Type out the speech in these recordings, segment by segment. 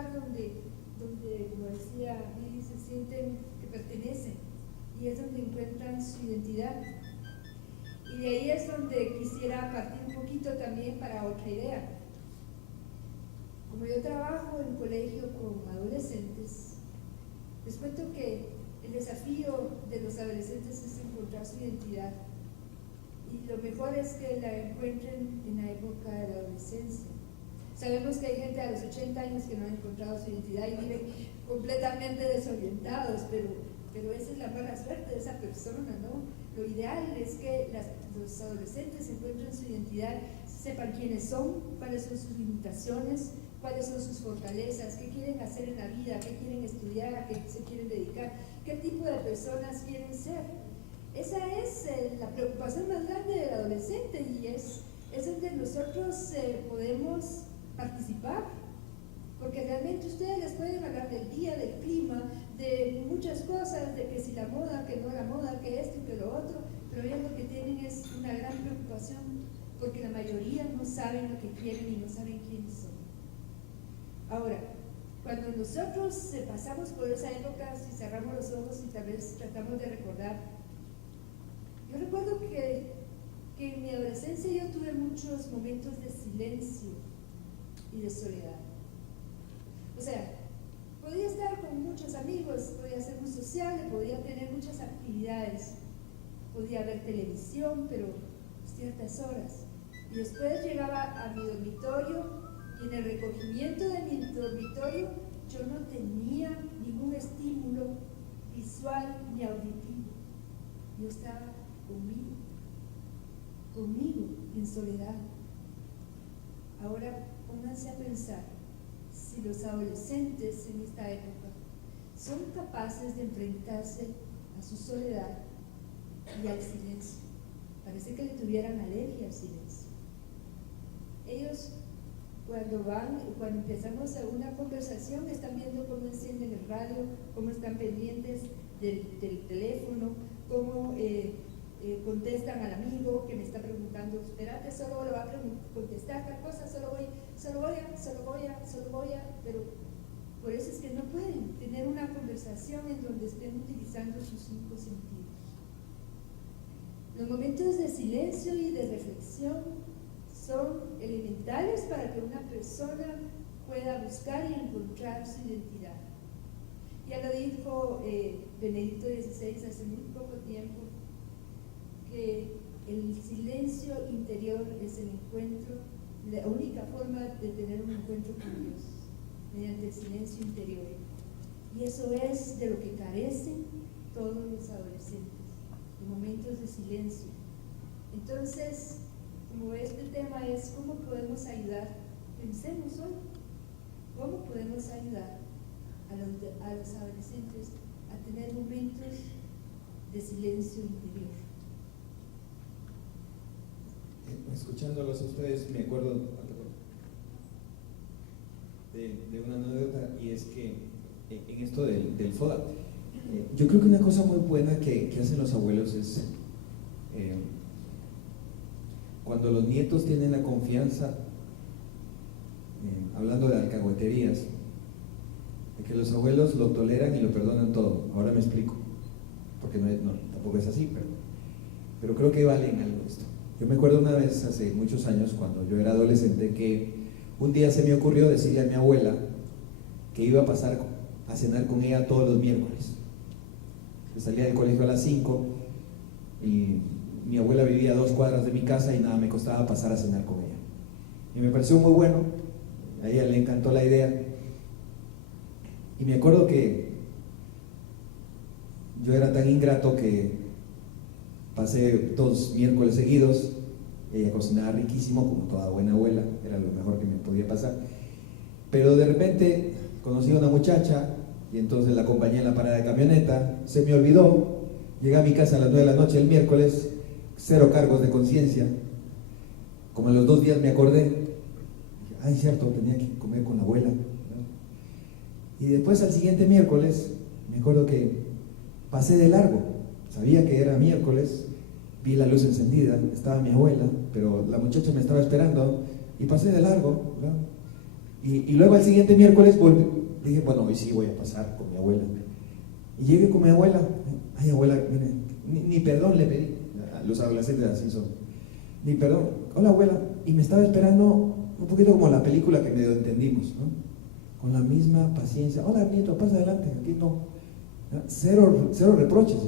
lugar donde, como decía Lili, se sienten que pertenecen, y es donde encuentran su identidad. Y de ahí es donde quisiera partir un poquito también para otra idea. Como yo trabajo en colegio con adolescentes, les cuento que el desafío de los adolescentes es encontrar su identidad, y lo mejor es que la encuentren en la época de la adolescencia. Sabemos que hay gente a los 80 años que no ha encontrado su identidad y viven completamente desorientados, pero esa es la mala suerte de esa persona, ¿no? Lo ideal es que los adolescentes encuentren su identidad, sepan quiénes son, cuáles son sus limitaciones, cuáles son sus fortalezas, qué quieren hacer en la vida, qué quieren estudiar, a qué se quieren dedicar, qué tipo de personas quieren ser. Esa es la preocupación más grande del adolescente, y es donde nosotros podemos participar, porque realmente ustedes les pueden hablar del día, del clima, de muchas cosas, de que si la moda, que no la moda, que esto y que lo otro, pero ellos lo que tienen es una gran preocupación, porque la mayoría no saben lo que quieren y no saben quiénes son. Ahora, cuando nosotros pasamos por esa época, si cerramos los ojos y tal vez tratamos de recordar, yo recuerdo que en mi adolescencia yo tuve muchos momentos de silencio y de soledad. O sea, podía estar con muchos amigos, podía ser muy sociable, podía tener muchas actividades, podía ver televisión, pero ciertas horas. Y después llegaba a mi dormitorio, y en el recogimiento de mi dormitorio yo no tenía ningún estímulo visual ni auditivo. Yo estaba conmigo en soledad. Ahora pónganse a pensar si los adolescentes en esta época son capaces de enfrentarse a su soledad y al silencio. Parece que le tuvieran alergia al silencio. Ellos, cuando empezamos una conversación, están viendo cómo encienden el radio, cómo están pendientes del teléfono, cómo contestan al amigo que me está preguntando, espérate, solo le va a contestar tal cosa, solo voy a, pero por eso es que no pueden tener una conversación en donde estén utilizando sus 5 sentidos. Los momentos de silencio y de reflexión son elementales para que una persona pueda buscar y encontrar su identidad. Ya lo dijo Benedicto XVI hace muy poco tiempo, que el silencio interior es el encuentro, la única forma de tener un encuentro con Dios, mediante el silencio interior. Y eso es de lo que carecen todos los adolescentes, de momentos de silencio. Entonces, como este tema es cómo podemos ayudar, pensemos hoy, cómo podemos ayudar a los adolescentes a tener momentos de silencio interior. Escuchándolos a ustedes me acuerdo de una anécdota, y es que en esto del FODA, yo creo que una cosa muy buena que hacen los abuelos es cuando los nietos tienen la confianza, hablando de alcahueterías, de que los abuelos lo toleran y lo perdonan todo. Ahora me explico, porque tampoco es así, pero creo que vale en algo esto. Yo me acuerdo una vez, hace muchos años, cuando yo era adolescente, que un día se me ocurrió decirle a mi abuela que iba a pasar a cenar con ella todos los miércoles. Yo salía del colegio a las 5 y mi abuela vivía a 2 cuadras de mi casa y nada me costaba pasar a cenar con ella. Y me pareció muy bueno, a ella le encantó la idea. Y me acuerdo que yo era tan ingrato que pasé 2 miércoles seguidos. Ella cocinaba riquísimo, como toda buena abuela, era lo mejor que me podía pasar. Pero de repente conocí a una muchacha y entonces la acompañé en la parada de camioneta, se me olvidó, llegué a mi casa a las 9 de la noche el miércoles, 0 cargos de conciencia. Como en los 2 días me acordé, dije, ay, cierto, tenía que comer con la abuela, ¿no? Y después al siguiente miércoles, me acuerdo que pasé de largo, sabía que era miércoles, vi la luz encendida, estaba mi abuela, pero la muchacha me estaba esperando y pasé de largo, ¿no? Y luego el siguiente miércoles dije, bueno, hoy sí voy a pasar con mi abuela. Y llegué con mi abuela. Ay, abuela, mire, ni perdón le pedí. Los adolescentes así son. Ni perdón. Hola, abuela. Y me estaba esperando un poquito como la película que medio entendimos, ¿no? Con la misma paciencia. Hola, nieto, pasa adelante. Aquí no. Cero reproches.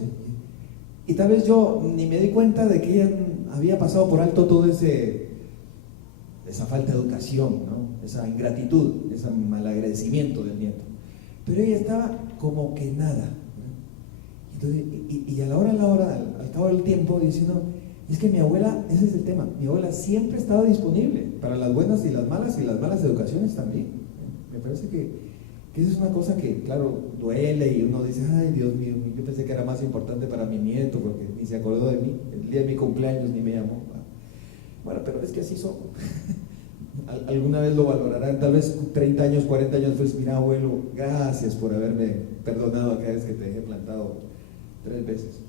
Y tal vez yo ni me di cuenta de que ella había pasado por alto todo esa falta de educación, ¿no? Esa ingratitud, ese malagradecimiento del nieto. Pero ella estaba como que nada, ¿no? Entonces, y a la hora, al cabo del tiempo, diciendo, es que mi abuela, ese es el tema, mi abuela siempre estaba disponible para las buenas y las malas educaciones también. Me parece que esa es una cosa que, claro, duele y uno dice, ay, Dios mío, yo pensé que era más importante para mi nieto porque ni se acordó de mí, el día de mi cumpleaños ni me llamó. Bueno, pero es que así son. Alguna vez lo valorarán, tal vez 30 años, 40 años después, mira, abuelo, gracias por haberme perdonado cada vez que te dejé plantado 3 veces.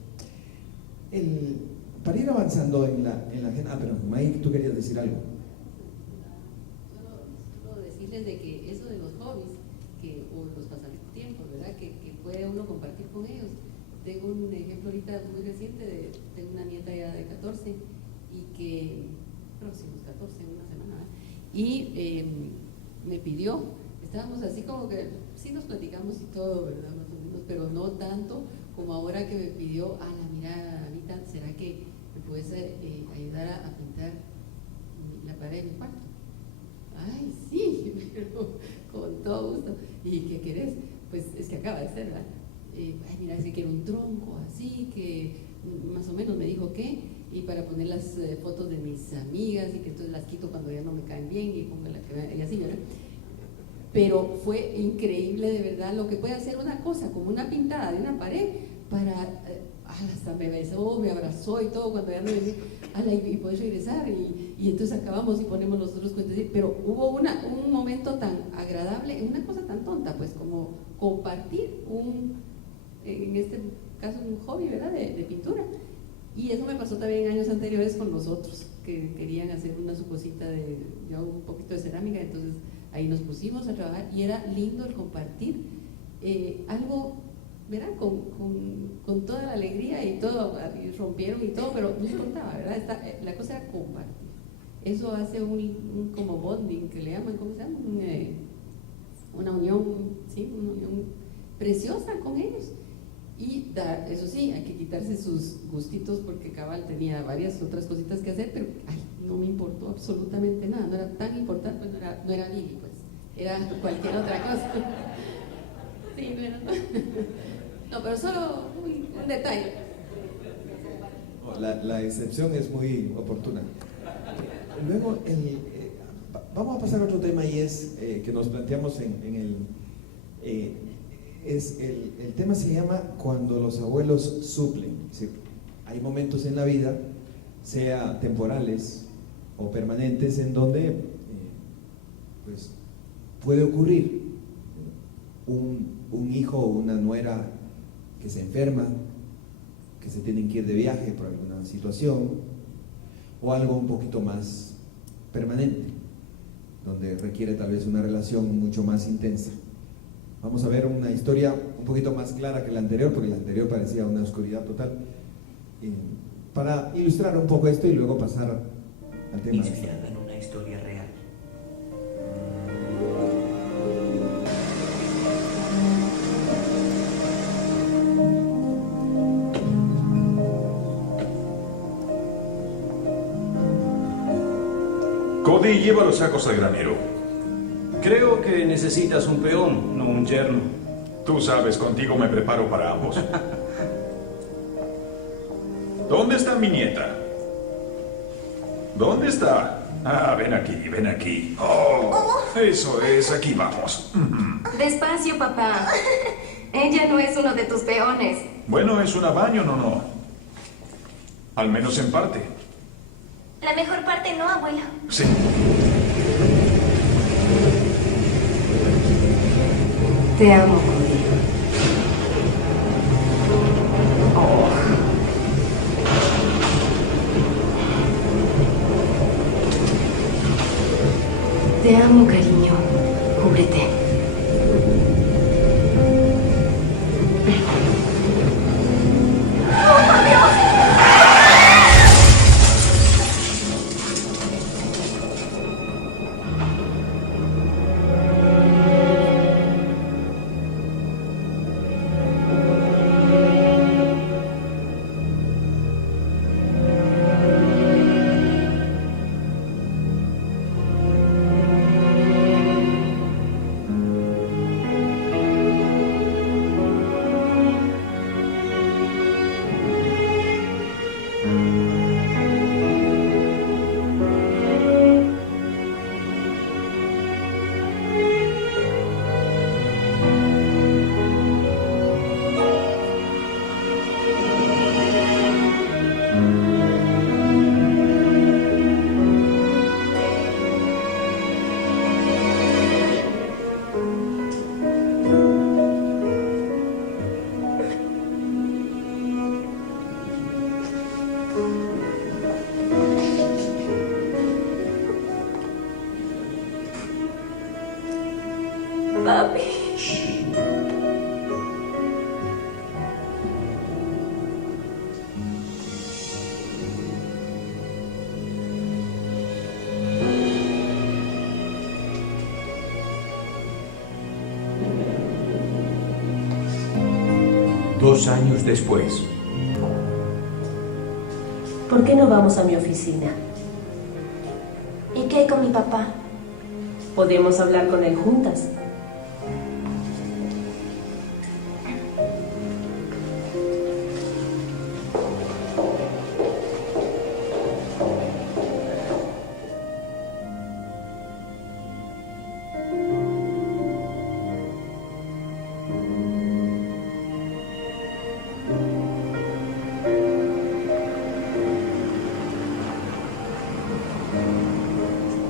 Para ir avanzando en la agenda, pero Mike, tú querías decir algo. Solo decirles de que eso de los hobbies, o los pasatiempos, ¿verdad? Que puede uno compartir con ellos. Tengo un ejemplo ahorita muy reciente, tengo una nieta ya de 14 y que, próximos 14 en una semana, ¿verdad? Y me pidió, estábamos así como que, sí nos platicamos y todo, ¿verdad? Más o menos, pero no tanto como ahora que me pidió, mira, Anita, ¿será que me puedes ayudar a pintar la pared de mi cuarto? Ay, sí, pero con todo gusto. ¿Y qué querés? Pues es que acaba de ser, ¿verdad? Ay, mira, es que quiero un tronco así, que más o menos me dijo qué, y para poner las fotos de mis amigas, y que entonces las quito cuando ya no me caen bien, y pongo la que y así, ¿verdad? Pero fue increíble de verdad lo que puede hacer una cosa, como una pintada de una pared, para, hasta me besó, me abrazó y todo, cuando ya no venía, y puedes regresar, y entonces acabamos y ponemos los otros cuentos, pero hubo un momento tan agradable, una cosa tan tonta, pues como compartir en este caso un hobby, ¿verdad? De pintura. Y eso me pasó también en años anteriores con los otros, que querían hacer una su cosita yo un poquito de cerámica, entonces ahí nos pusimos a trabajar y era lindo el compartir algo, ¿verdad? Con toda la alegría y todo, y rompieron y todo, pero no importaba, ¿verdad? La cosa era compartir. Eso hace un como bonding, que le llaman, ¿cómo se llama? Una unión, ¿sí? Una unión preciosa con ellos. Y eso sí, hay que quitarse sus gustitos porque cabal tenía varias otras cositas que hacer, pero no me importó absolutamente nada, no era tan importante, pues no era Lili, pues era cualquier otra cosa. Sí, no, pero solo un detalle. La excepción es muy oportuna. Luego, vamos a pasar a otro tema, y es que nos planteamos el tema se llama cuando los abuelos suplen. Es decir, hay momentos en la vida, sea temporales o permanentes, en donde pues puede ocurrir un hijo o una nuera que se enferma, que se tienen que ir de viaje por alguna situación, o algo un poquito más permanente, donde requiere tal vez una relación mucho más intensa. Vamos a ver una historia un poquito más clara que la anterior, porque la anterior parecía una oscuridad total, para ilustrar un poco esto y luego pasar al tema. Inspirada en una historia real. Cody, lleva los sacos al granero. Creo que necesitas un peón, no un yerno. Tú sabes, contigo me preparo para ambos. ¿Dónde está mi nieta? ¿Dónde está? Ven aquí, ven aquí. Oh, eso es, aquí vamos. Despacio, papá. Ella no es uno de tus peones. Bueno, es una baño, no. Al menos en parte. La mejor parte no, abuelo. Sí. Te amo, Cody. Oh. Te amo, cariño. Papi. 2 años después. ¿Por qué no vamos a mi oficina? ¿Y qué hay con mi papá? Podemos hablar con él juntas.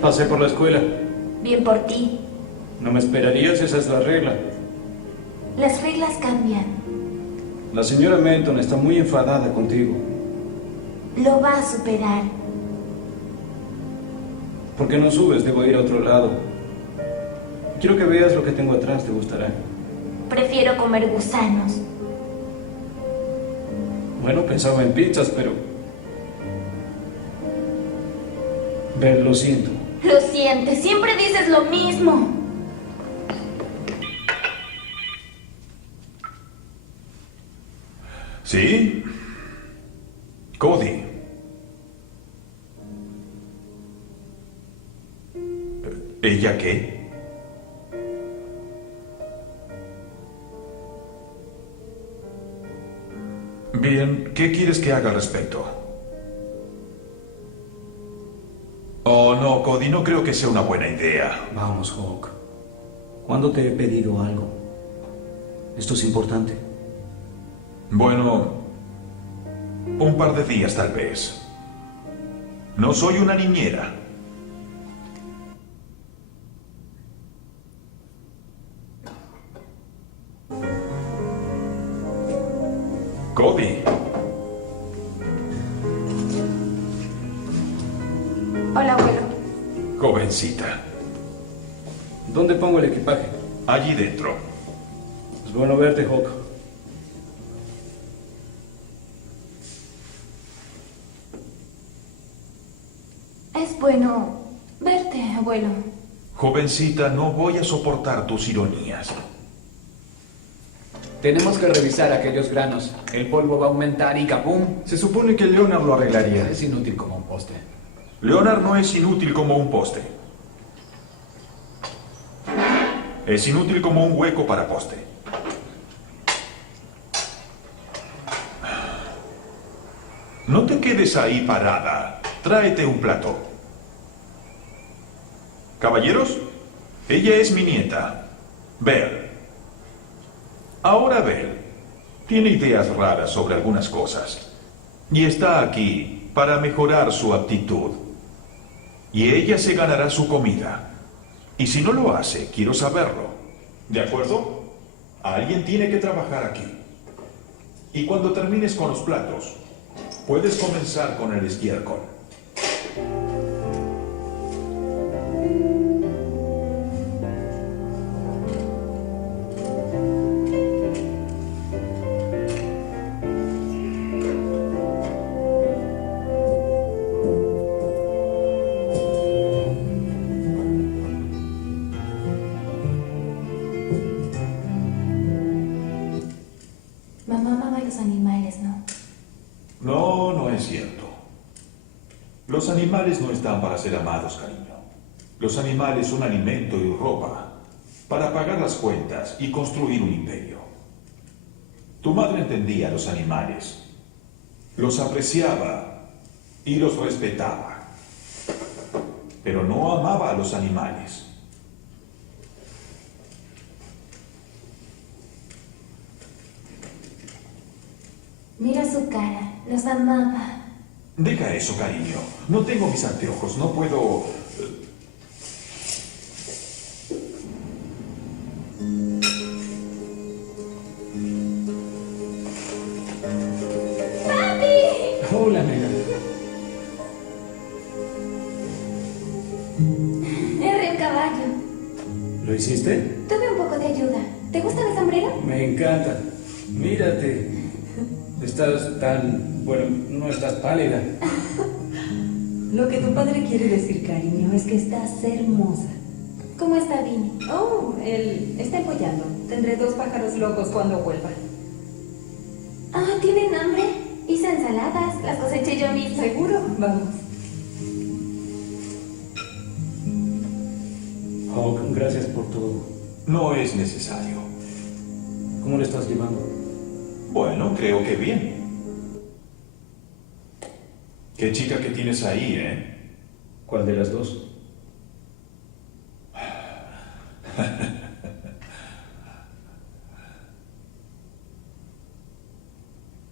Pasé por la escuela. Bien por ti. No me esperarías, esa es la regla. Las reglas cambian. La señora Menton está muy enfadada contigo. Lo va a superar. ¿Por qué no subes? Debo ir a otro lado. Quiero que veas lo que tengo atrás, te gustará. Prefiero comer gusanos. Bueno, pensaba en pizzas, pero... Ver, lo siento. Lo sientes, siempre dices lo mismo. ¿Sí? Cody. ¿Ella qué? Bien, ¿qué quieres que haga al respecto? Oh, no, Cody, no creo que sea una buena idea. Vamos, Hawk. ¿Cuándo te he pedido algo? Esto es importante. Bueno, un par de días tal vez. No soy una niñera. Cody. Hola, abuelo. Jovencita. ¿Dónde pongo el equipaje? Allí dentro. Es bueno verte, Hawk. Es bueno verte, abuelo. Jovencita, no voy a soportar tus ironías. Tenemos que revisar aquellos granos. El polvo va a aumentar y ¡capum! Se supone que Leonard lo arreglaría. Es inútil como un poste. Leonard no es inútil como un poste. Es inútil como un hueco para poste. No te quedes ahí parada. Tráete un plato. Caballeros, ella es mi nieta, Belle. Ahora Belle tiene ideas raras sobre algunas cosas y está aquí para mejorar su actitud. Y ella se ganará su comida. Y si no lo hace, quiero saberlo. ¿De acuerdo? Alguien tiene que trabajar aquí. Y cuando termines con los platos, puedes comenzar con el estiércol. Mamá amaba a los animales, ¿no? No, no es cierto. Los animales no están para ser amados, cariño. Los animales son alimento y ropa para pagar las cuentas y construir un imperio. Tu madre entendía a los animales, los apreciaba y los respetaba, pero no amaba a los animales. Mira su cara, los amaba. Deja eso, cariño. No tengo mis anteojos, no puedo... Hola, nena. Erré un caballo. ¿Lo hiciste? Tuve un poco ayuda. ¿Te gusta mi sombrero? Me encanta. Mírate. Estás tan... bueno, no estás pálida. Lo que tu padre quiere decir, cariño, es que estás hermosa. ¿Cómo está Vini? Oh, él está empollando. Tendré 2 pájaros locos cuando vuelva. Ah, ¿tienen hambre? Hice ensaladas, las coseché yo misma. ¿Seguro? Vamos. Hawk, gracias por todo. No es necesario. ¿Cómo le estás llevando? Bueno, creo que bien. Qué chica que tienes ahí, ¿eh? ¿Cuál de las dos?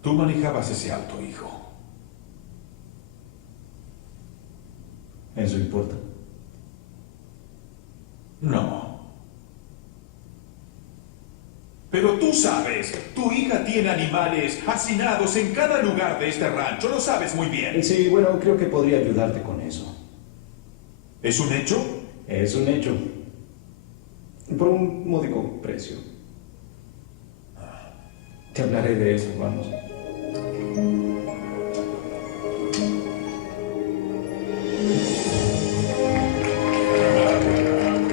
Tú manejabas ese auto, hijo. ¿Eso importa? No. Pero tú sabes, tu hija tiene animales hacinados en cada lugar de este rancho, lo sabes muy bien. Sí, bueno, creo que podría ayudarte con eso. ¿Es un hecho? Es un hecho. Por un módico precio. Te hablaré de eso, vamos.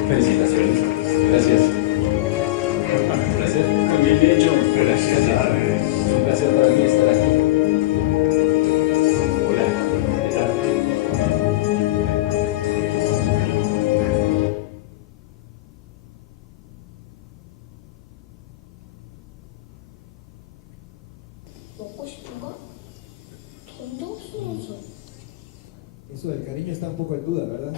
Felicitaciones. Gracias. Muy bien hecho. Gracias. Es un placer para mí estar aquí. Hola. ¿Qué tal? Eso del cariño está un poco en duda, ¿verdad?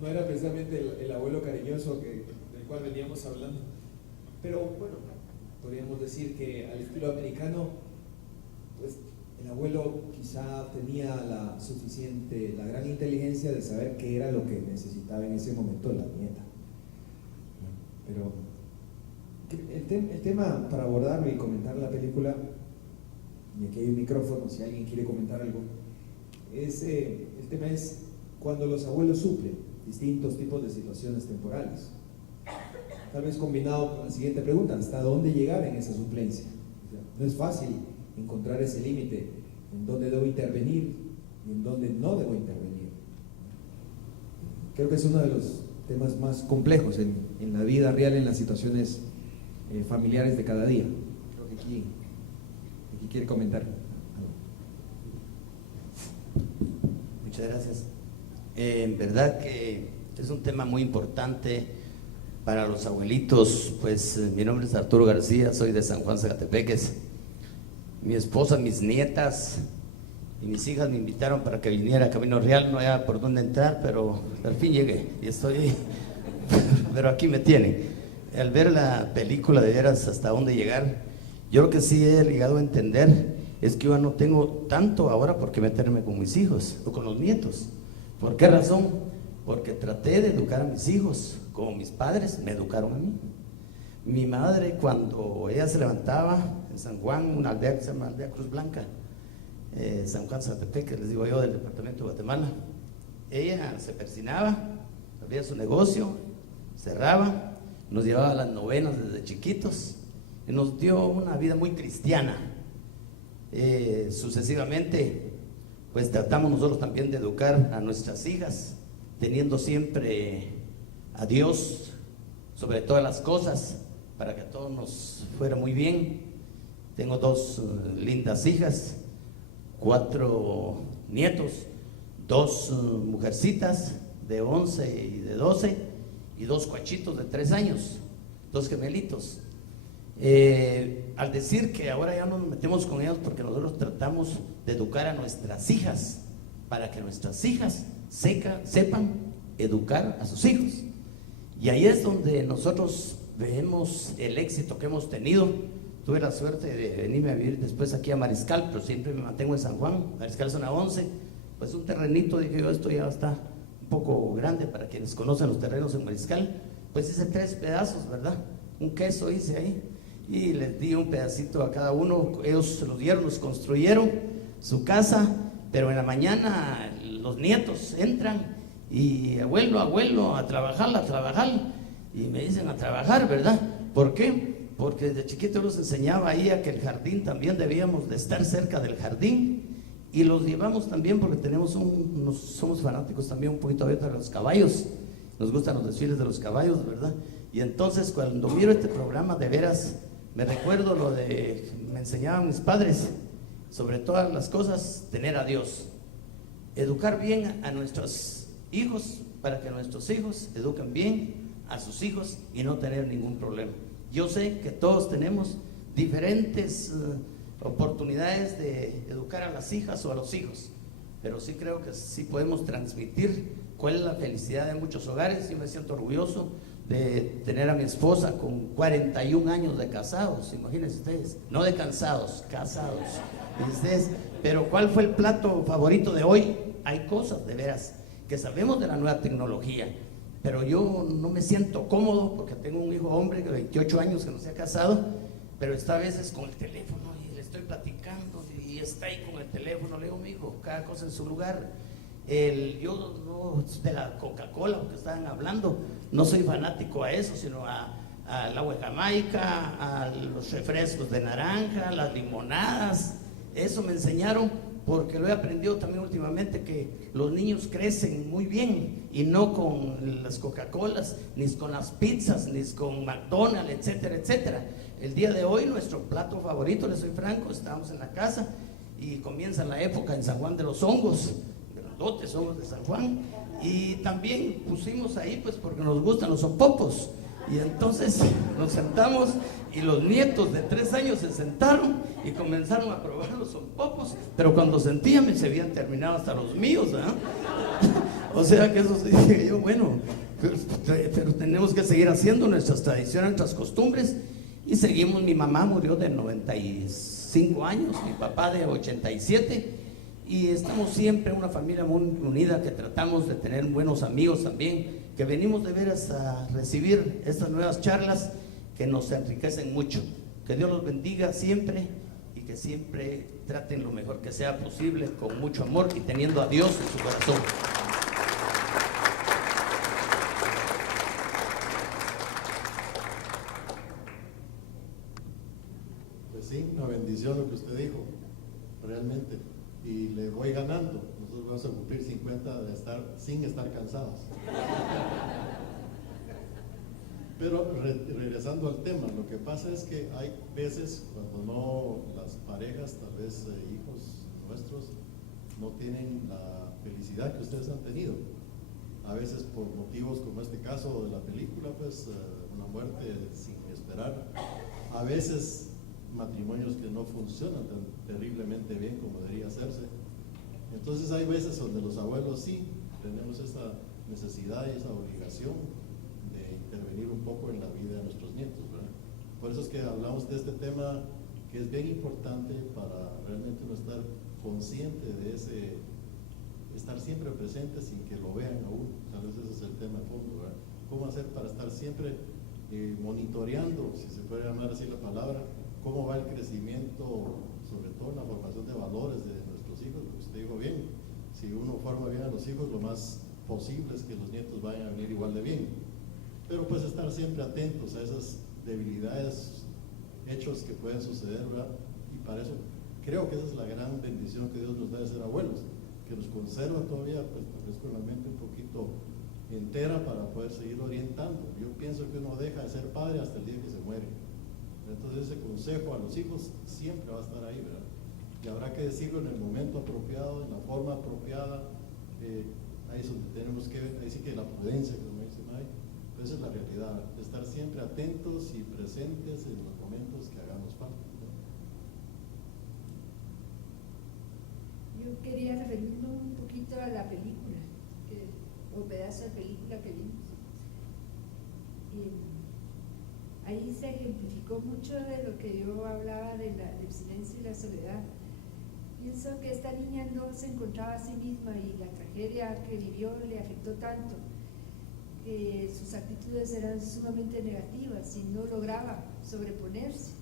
No era precisamente el abuelo cariñoso del cual veníamos hablando. Pero bueno, podríamos decir que al estilo americano, pues el abuelo quizá tenía la gran inteligencia de saber qué era lo que necesitaba en ese momento la nieta. Pero el tema para abordarlo y comentar la película, y aquí hay un micrófono si alguien quiere comentar algo, el tema es cuando los abuelos suplen distintos tipos de situaciones temporales. Tal vez combinado con la siguiente pregunta: ¿hasta dónde llegar en esa suplencia? O sea, no es fácil encontrar ese límite en dónde debo intervenir y en dónde no debo intervenir. Creo que es uno de los temas más complejos en la vida real, en las situaciones familiares de cada día. Creo que aquí quiere comentar algo. Muchas gracias. En verdad que es un tema muy importante para los abuelitos. Pues mi nombre es Arturo García, soy de San Juan Zacatepeques. Mi esposa, mis nietas y mis hijas me invitaron para que viniera a Camino Real. No había por dónde entrar, pero al fin llegué y estoy, pero aquí me tienen. Al ver la película, de veras hasta dónde llegar, yo lo que sí he llegado a entender es que yo no tengo tanto ahora por qué meterme con mis hijos o con los nietos. ¿Por qué razón? Porque traté de educar a mis hijos como mis padres me educaron a mí. Mi madre, cuando ella se levantaba en San Juan, una aldea que se llama Aldea Cruz Blanca, San Juan Zacatepeques, les digo yo, del departamento de Guatemala, ella se persinaba, abría su negocio, cerraba, nos llevaba a las novenas desde chiquitos y nos dio una vida muy cristiana. Sucesivamente, pues tratamos nosotros también de educar a nuestras hijas, teniendo siempre a Dios sobre todas las cosas, para que a todos nos fuera muy bien. Tengo 2 lindas hijas, 4 nietos, 2 mujercitas de 11 y de 12, y 2 cuachitos de 3 años, 2 gemelitos. Al decir que ahora ya no nos metemos con ellos, porque nosotros tratamos de educar a nuestras hijas, para que nuestras hijas sepan educar a sus hijos. Y ahí es donde nosotros vemos el éxito que hemos tenido. Tuve la suerte de venirme a vivir después aquí a Mariscal, pero siempre me mantengo en San Juan. Mariscal zona 11, pues un terrenito, dije yo, esto ya está un poco grande para quienes conocen los terrenos en Mariscal. Pues hice 3 pedazos, ¿verdad? Un queso hice ahí y les di un pedacito a cada uno. Ellos se los dieron, nos construyeron su casa, pero en la mañana los nietos entran y abuelo, a trabajar. y me dicen a trabajar, ¿verdad? ¿Por qué? Porque desde chiquito los enseñaba ahí a que el jardín también debíamos de estar cerca del jardín, y los llevamos también porque somos fanáticos también un poquito de los caballos, nos gustan los desfiles de los caballos, ¿verdad? Y entonces cuando miro este programa, de veras me recuerdo me enseñaban mis padres, sobre todas las cosas, tener a Dios, educar bien a nuestros hijos, para que nuestros hijos eduquen bien a sus hijos y no tener ningún problema. Yo sé que todos tenemos diferentes oportunidades de educar a las hijas o a los hijos, pero sí creo que sí podemos transmitir cuál es la felicidad de muchos hogares. Yo me siento orgulloso de tener a mi esposa con 41 años de casados, imagínense ustedes, no de cansados, casados. Ustedes, pero ¿cuál fue el plato favorito de hoy? Hay cosas de veras que sabemos de la nueva tecnología, pero yo no me siento cómodo porque tengo un hijo hombre de 28 años que no se ha casado, pero está a veces con el teléfono y le estoy platicando y está ahí con el teléfono. Le digo, mi hijo, cada cosa en su lugar. Yo no, de la Coca-Cola, porque estaban hablando, no soy fanático a eso, sino al agua de Jamaica, a los refrescos de naranja, las limonadas. Eso me enseñaron, porque lo he aprendido también últimamente, que los niños crecen muy bien y no con las Coca-Colas, ni con las pizzas, ni con McDonald's, etcétera, etcétera. El día de hoy nuestro plato favorito, les soy franco, estábamos en la casa y comienza la época en San Juan de los hongos, de los lotes, hongos de San Juan, y también pusimos ahí pues porque nos gustan los sopopos, y entonces nos sentamos y los nietos de 3 años se sentaron y comenzaron a probar los sopopos, pero cuando sentían se habían terminado hasta los míos, ¿eh? O sea que eso sí, dije yo, bueno, pero tenemos que seguir haciendo nuestras tradiciones, nuestras costumbres, y seguimos. Mi mamá murió de 95 años, mi papá de 87, y estamos siempre una familia muy unida, que tratamos de tener buenos amigos también, que venimos de veras a recibir estas nuevas charlas que nos enriquecen mucho. Que Dios los bendiga siempre y que siempre traten lo mejor que sea posible, con mucho amor y teniendo a Dios en su corazón. Pues sí, una bendición lo que usted dijo, realmente. Y le voy ganando. Nosotros vamos a cumplir 50 sin estar cansados. Pero regresando al tema, lo que pasa es que hay veces cuando no, las parejas, tal vez hijos nuestros, no tienen la felicidad que ustedes han tenido. A veces por motivos como este caso de la película, pues una muerte sin esperar. A veces matrimonios que no funcionan tan terriblemente bien como debería hacerse. Entonces hay veces donde los abuelos sí tenemos esa necesidad y esa obligación de intervenir un poco en la vida de nuestros nietos, ¿verdad? Por eso es que hablamos de este tema, que es bien importante para realmente uno estar consciente de estar siempre presente sin que lo vean a uno. Tal vez ese es el tema de fondo, ¿verdad? ¿Cómo hacer para estar siempre monitoreando, si se puede llamar así la palabra, cómo va el crecimiento, sobre todo en la formación de valores de nuestros hijos? Porque usted dijo bien, si uno forma bien a los hijos, lo más posible es que los nietos vayan a venir igual de bien. Pero pues estar siempre atentos a esas debilidades, hechos que pueden suceder, ¿verdad? Y para eso creo que esa es la gran bendición que Dios nos da de ser abuelos, que nos conserva todavía, pues tal vez con la mente un poquito entera para poder seguir orientando. Yo pienso que uno deja de ser padre hasta el día que se muere. Entonces ese consejo a los hijos siempre va a estar ahí, ¿verdad? Y habrá que decirlo en el momento apropiado, en la forma apropiada. Ahí es donde tenemos que ver, ahí sí que la prudencia, como dice May, pues esa es la realidad, estar siempre atentos y presentes en los momentos que hagamos falta, ¿no? Yo quería referirme un poquito a la película, o pedazo de película que vimos. Ahí se ejemplificó mucho de lo que yo hablaba del silencio y la soledad. Pienso que esta niña no se encontraba a sí misma y la tragedia que vivió le afectó tanto que sus actitudes eran sumamente negativas y no lograba sobreponerse.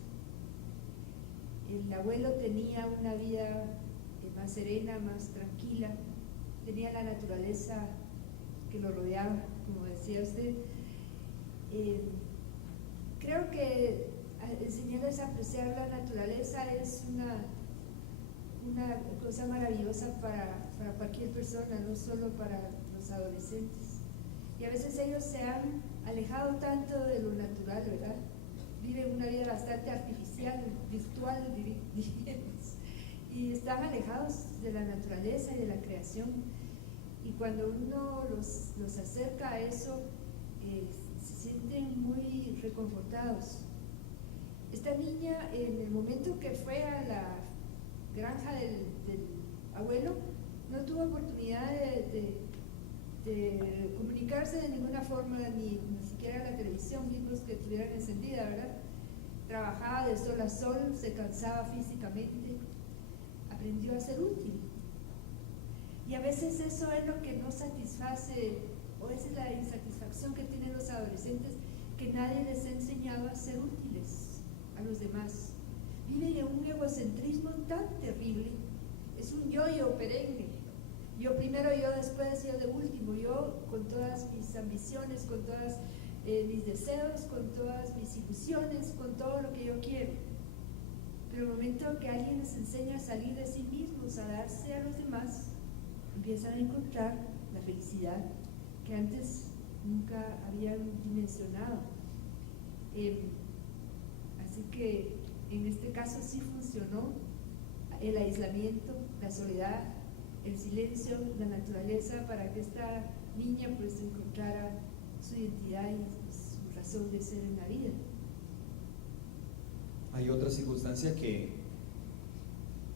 El abuelo tenía una vida más serena, más tranquila, tenía la naturaleza que lo rodeaba, como decía usted, Creo que enseñarles a apreciar la naturaleza es una cosa maravillosa para cualquier persona, no solo para los adolescentes. Y a veces ellos se han alejado tanto de lo natural, ¿verdad? Viven una vida bastante artificial, virtual, diríamos, y están alejados de la naturaleza y de la creación. Y cuando uno los acerca a eso, se sienten muy reconfortados. Esta niña, en el momento que fue a la granja del abuelo, no tuvo oportunidad de comunicarse de ninguna forma, ni siquiera la televisión vimos que estuvieran encendida, ¿verdad? Trabajaba de sol a sol, se cansaba físicamente, aprendió a ser útil. Y a veces eso es lo que no satisface, o esa es la insatisfacción que tienen los adolescentes, que nadie les ha enseñado a ser útiles a los demás. Viven en un egocentrismo tan terrible, es un yo-yo perenne. Yo primero, yo después, yo de último, yo con todas mis ambiciones, con todos mis deseos, con todas mis ilusiones, con todo lo que yo quiero. Pero el momento que alguien les enseña a salir de sí mismos, a darse a los demás, empiezan a encontrar la felicidad que antes nunca habían dimensionado. Así que en este caso sí funcionó el aislamiento, la soledad, el silencio, la naturaleza, para que esta niña pues encontrara su identidad y su razón de ser en la vida. Hay otra circunstancia que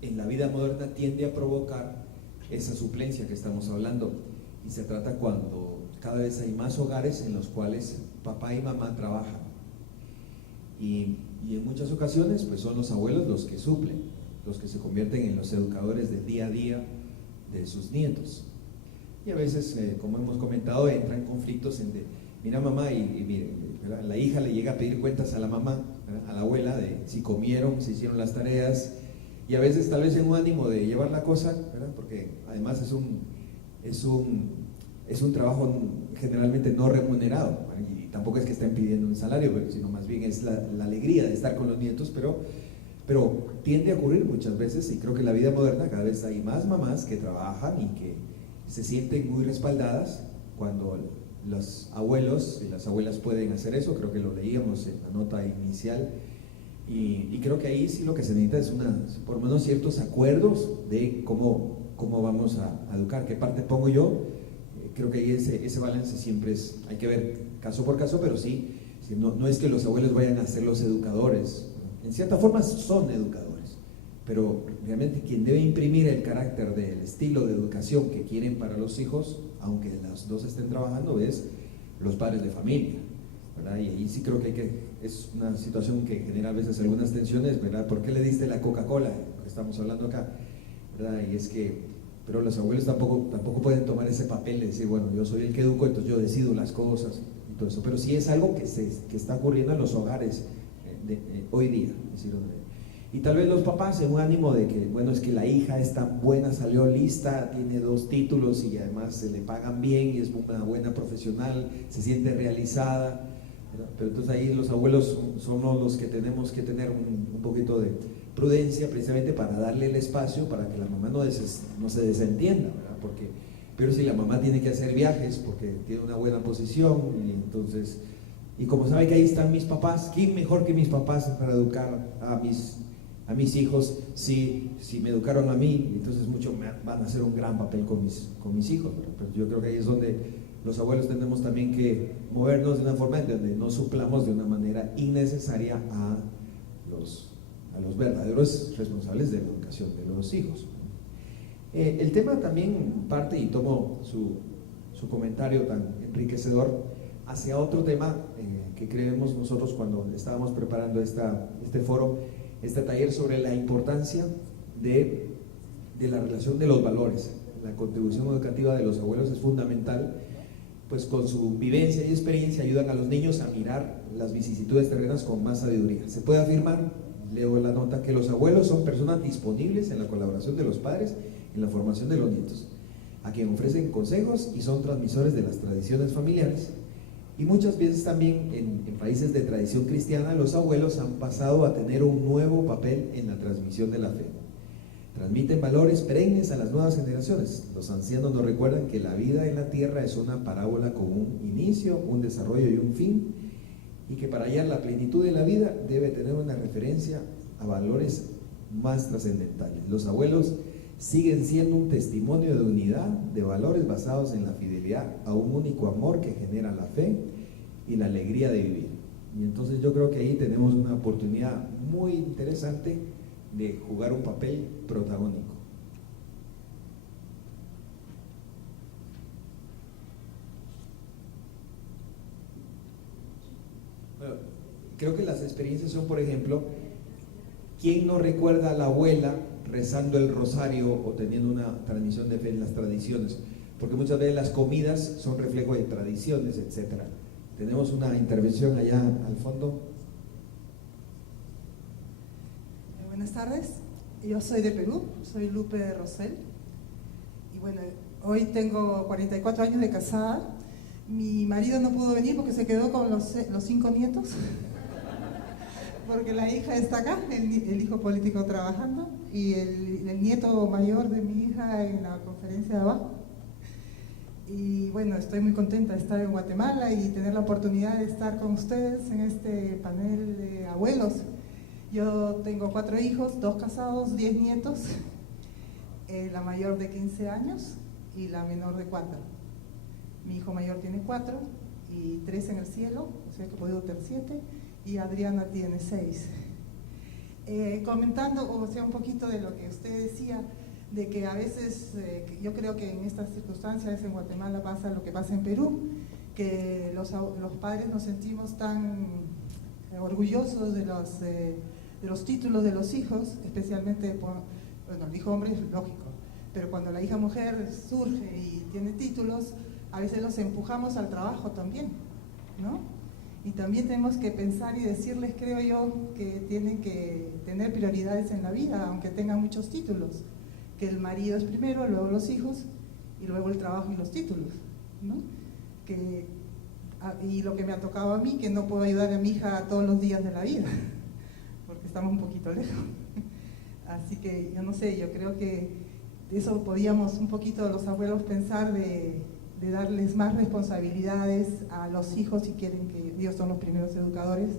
en la vida moderna tiende a provocar esa suplencia que estamos hablando, y se trata cuando cada vez hay más hogares en los cuales papá y mamá trabajan, y en muchas ocasiones pues son los abuelos los que suplen, los que se convierten en los educadores del día a día de sus nietos. Y a veces, como hemos comentado, entran conflictos entre, mira mamá, y la hija le llega a pedir cuentas a la mamá, ¿verdad?, a la abuela, de si comieron, si hicieron las tareas, y a veces tal vez en un ánimo de llevar la cosa, ¿verdad?, porque además es un trabajo generalmente no remunerado, ¿verdad?, y tampoco es que estén pidiendo un salario, sino más bien es la alegría de estar con los nietos, pero tiende a ocurrir muchas veces, y creo que en la vida moderna cada vez hay más mamás que trabajan y que se sienten muy respaldadas cuando los abuelos y las abuelas pueden hacer eso. Creo que lo leíamos en la nota inicial, y creo que ahí sí lo que se necesita es por lo menos ciertos acuerdos de cómo vamos a educar, qué parte pongo yo. Creo que ahí ese balance siempre hay que ver caso por caso, pero sí, no es que los abuelos vayan a ser los educadores. En cierta forma son educadores, pero realmente quien debe imprimir el carácter del estilo de educación que quieren para los hijos, aunque las dos estén trabajando, es los padres de familia, ¿verdad? Y ahí sí creo que es una situación que genera a veces algunas tensiones, ¿verdad? ¿Por qué le diste la Coca-Cola? Lo que estamos hablando acá, ¿verdad? Y es que, pero los abuelos tampoco pueden tomar ese papel de decir, bueno, yo soy el que educo, entonces yo decido las cosas y todo eso, pero sí es algo que está ocurriendo en los hogares hoy día, es decir, y tal vez los papás en un ánimo de que, bueno, es que la hija es tan buena, salió lista, tiene 2 títulos y además se le pagan bien y es una buena profesional, se siente realizada, ¿verdad? Pero entonces ahí los abuelos somos los que tenemos que tener un poquito de prudencia, precisamente para darle el espacio para que la mamá no se desentienda, ¿verdad? Pero si la mamá tiene que hacer viajes porque tiene una buena posición, y entonces, y como sabe que ahí están mis papás, ¿quién mejor que mis papás para educar a mis hijos? Si me educaron a mí, entonces mucho van a hacer un gran papel con mis hijos, ¿verdad? Pero yo creo que ahí es donde los abuelos tenemos también que movernos de una forma en donde no suplamos de una manera innecesaria a los verdaderos responsables de la educación de los hijos. El tema también parte, y tomo su comentario tan enriquecedor, hacia otro tema que creemos nosotros cuando estábamos preparando este foro, este taller, sobre la importancia de la relación de los valores. La contribución educativa de los abuelos es fundamental, pues con su vivencia y experiencia ayudan a los niños a mirar las vicisitudes terrenas con más sabiduría. Se puede afirmar, leo la nota, que los abuelos son personas disponibles en la colaboración de los padres en la formación de los nietos, a quien ofrecen consejos y son transmisores de las tradiciones familiares. Y muchas veces también en países de tradición cristiana los abuelos han pasado a tener un nuevo papel en la transmisión de la fe. Transmiten valores perennes a las nuevas generaciones. Los ancianos nos recuerdan que la vida en la tierra es una parábola con un inicio, un desarrollo y un fin, y que para hallar la plenitud de la vida debe tener una referencia a valores más trascendentales. Los abuelos siguen siendo un testimonio de unidad, de valores basados en la fidelidad a un único amor que genera la fe y la alegría de vivir. Y entonces yo creo que ahí tenemos una oportunidad muy interesante de jugar un papel protagónico. Bueno, creo que las experiencias son, por ejemplo, ¿quién no recuerda a la abuela rezando el rosario o teniendo una transmisión de fe en las tradiciones? Porque muchas veces las comidas son reflejo de tradiciones, etc. Tenemos una intervención allá al fondo. Buenas tardes, yo soy de Perú, soy Lupe Rosell. Y bueno, hoy tengo 44 años de casada. Mi marido no pudo venir porque se quedó con los 5 nietos. Porque la hija está acá, el hijo político trabajando, y el nieto mayor de mi hija en la conferencia de abajo. Y bueno, estoy muy contenta de estar en Guatemala y tener la oportunidad de estar con ustedes en este panel de abuelos. Yo tengo 4 hijos, 2 casados, 10 nietos, la mayor de 15 años y la menor de 4. Mi hijo mayor tiene 4 y 3 en el cielo, o sea que he podido tener 7. Y Adriana tiene 6. Comentando, o sea, un poquito de lo que usted decía, de que a veces, yo creo que en estas circunstancias en Guatemala pasa lo que pasa en Perú, que los padres nos sentimos tan orgullosos de los títulos de los hijos, especialmente, bueno, el hijo hombre es lógico, pero cuando la hija mujer surge y tiene títulos, a veces los empujamos al trabajo también, ¿no? Y también tenemos que pensar y decirles, creo yo, que tienen que tener prioridades en la vida, aunque tengan muchos títulos. Que el marido es primero, luego los hijos, y luego el trabajo y los títulos, ¿no? Y lo que me ha tocado a mí, que no puedo ayudar a mi hija todos los días de la vida, porque estamos un poquito lejos. Así que, yo no sé, yo creo que eso podíamos un poquito los abuelos pensar de darles más responsabilidades a los hijos si quieren, que ellos son los primeros educadores,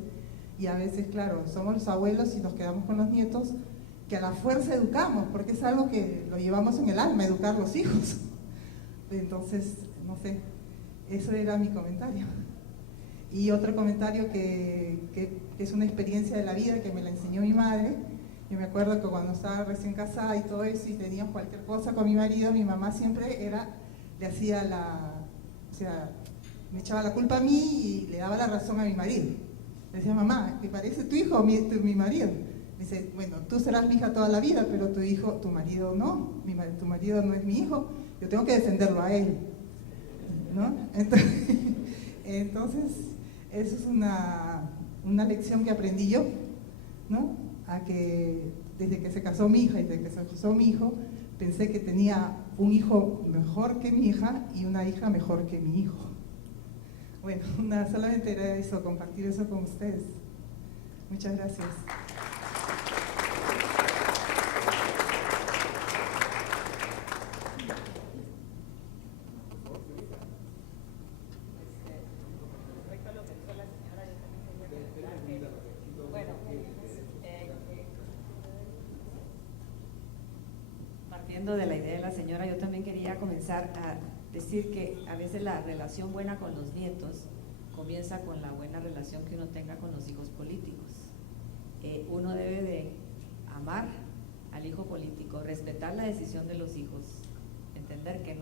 y a veces, claro, somos los abuelos y nos quedamos con los nietos, que a la fuerza educamos, porque es algo que lo llevamos en el alma, educar los hijos. Entonces, no sé, eso era mi comentario. Y otro comentario que es una experiencia de la vida que me la enseñó mi madre. Yo me acuerdo que cuando estaba recién casada y todo eso, y teníamos cualquier cosa con mi marido, mi mamá siempre le hacía o sea, me echaba la culpa a mí y le daba la razón a mi marido. Le decía, mamá, ¿te parece tu hijo o mi marido? Me dice, bueno, tú serás mi hija toda la vida, pero tu marido no, tu marido no es mi hijo, yo tengo que defenderlo a él, ¿no? Entonces eso es una lección que aprendí yo, ¿no? A que desde que se casó mi hija y desde que se casó mi hijo, pensé que tenía un hijo mejor que mi hija y una hija mejor que mi hijo. Bueno, solamente era eso, compartir eso con ustedes. Muchas gracias. De la idea de la señora, yo también quería comenzar a decir que a veces la relación buena con los nietos comienza con la buena relación que uno tenga con los hijos políticos. Uno debe de amar al hijo político, respetar la decisión de los hijos, entender que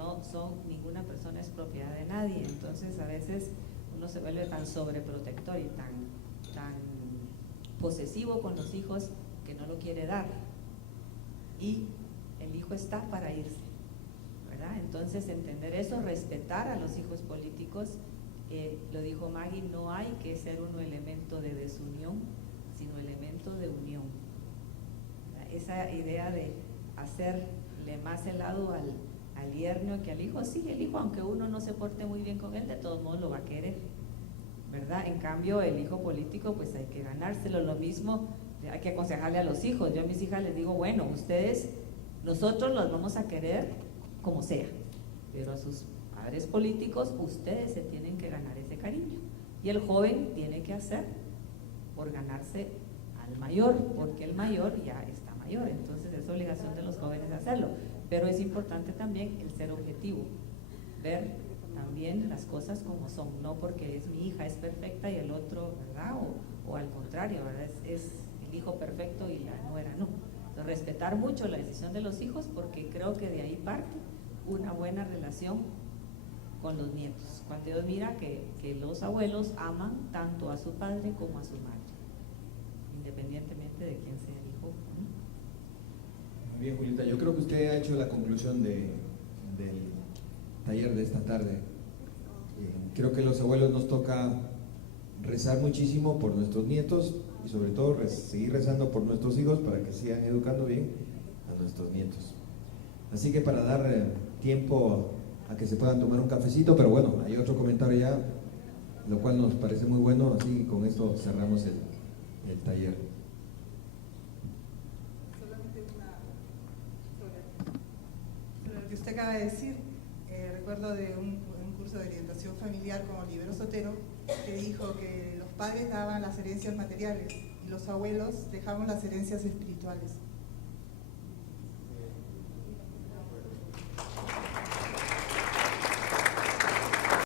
ninguna persona es propiedad de nadie. Entonces a veces uno se vuelve tan sobreprotector y tan posesivo con los hijos que no lo quiere dar. Y el hijo está para irse, ¿verdad? Entonces entender eso, respetar a los hijos políticos, lo dijo Maggie, no hay que ser uno elemento de desunión, sino elemento de unión. Esa idea de hacerle más helado al yerno que al hijo, sí, el hijo, aunque uno no se porte muy bien con él, de todos modos lo va a querer, cambio el hijo político pues hay que ganárselo. Lo mismo hay que aconsejarle a los hijos. Yo a mis hijas les digo, bueno, nosotros los vamos a querer como sea, pero a sus padres políticos ustedes se tienen que ganar ese cariño. Y el joven tiene que hacer por ganarse al mayor, porque el mayor ya está mayor, entonces es obligación de los jóvenes hacerlo. Pero es importante también el ser objetivo, ver también las cosas como son, no porque es mi hija es perfecta y el otro, ¿verdad? O al contrario, ¿verdad? Es el hijo perfecto y la nuera no. Entonces, respetar mucho la decisión de los hijos, porque creo que de ahí parte una buena relación con los nietos. Cuando Dios mira que los abuelos aman tanto a su padre como a su madre, independientemente de quién sea el hijo. Muy bien, Julieta, yo creo que usted ha hecho la conclusión del taller de esta tarde. Creo que los abuelos nos toca rezar muchísimo por nuestros nietos y sobre todo seguir rezando por nuestros hijos para que sigan educando bien a nuestros nietos. Así que para dar tiempo a que se puedan tomar un cafecito, pero bueno, hay otro comentario ya, lo cual nos parece muy bueno, así que con esto cerramos el taller. Solamente sobre lo que usted acaba de decir, recuerdo de un curso de orientación familiar con Olivero Sotero, que dijo que los padres daban las herencias materiales y los abuelos dejaban las herencias espirituales.